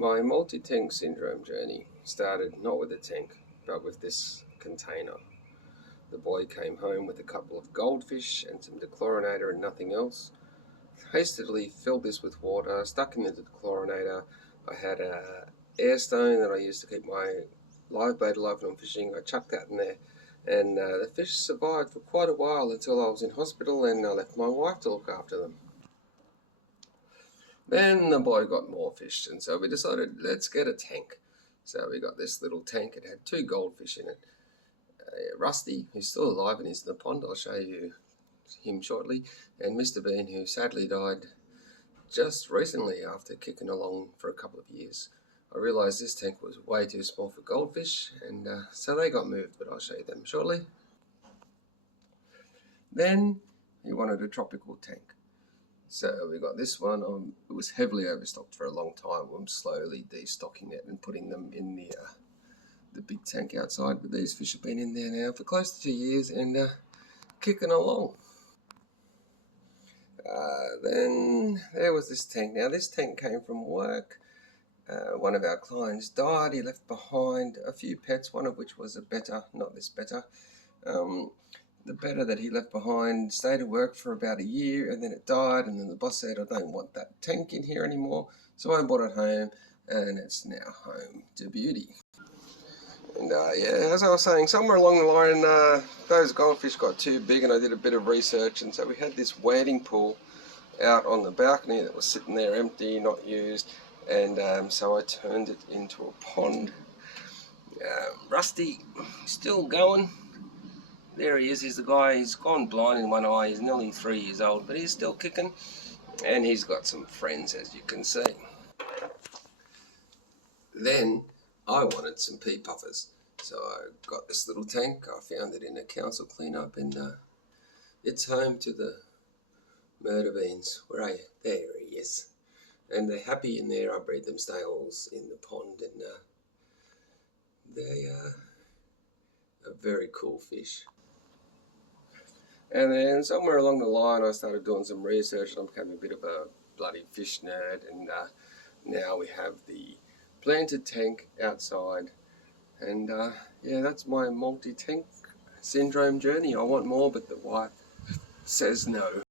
My multi-tank syndrome journey started not with a tank, but with this container. The boy came home with a couple of goldfish and some dechlorinator and nothing else. Hastily filled this with water, stuck it into the dechlorinator. I had a air stone that I used to keep my live bait alive when I'm fishing. I chucked that in there, and the fish survived for quite a while until I was in hospital and I left my wife to look after them. Then the boy got more fish, and so we decided, let's get a tank. So we got this little tank. It had 2 goldfish in it. Rusty, who's still alive and is in the pond, I'll show you him shortly, and Mr. Bean, who sadly died just recently after kicking along for a couple of years. I realised this tank was way too small for goldfish, and so they got moved, but I'll show you them shortly. Then he wanted a tropical tank. So we got this one. It was heavily overstocked for a long time. I'm slowly destocking it and putting them in the big tank outside. But these fish have been in there now for close to 2 years and kicking along. Then there was this tank. Now this tank came from work. One of our clients died. He left behind a few pets, one of which was a betta, not this betta. The betta that he left behind stayed at work for about a year, and then it died, and then the boss said, I don't want that tank in here anymore. So I brought it home, and it's now home to beauty. And yeah, as I was saying, somewhere along the line, those goldfish got too big, and I did a bit of research, and so we had this wading pool out on the balcony that was sitting there empty, not used, and so I turned it into a pond. Rusty, still going. There he is. He's the guy. He's gone blind in one eye. He's nearly 3 years old, but he's still kicking, and he's got some friends, as you can see. Then I wanted some pea puffers, so I got this little tank. I found it in a council cleanup, and it's home to the murder beans. Where are you? There he is. And they're happy in there. I breed them snails in the pond, and they are very cool fish. And then somewhere along the line I started doing some research, and I became a bit of a bloody fish nerd, and now we have the planted tank outside, and yeah, that's my multi-tank syndrome journey. I want more, but the wife says no.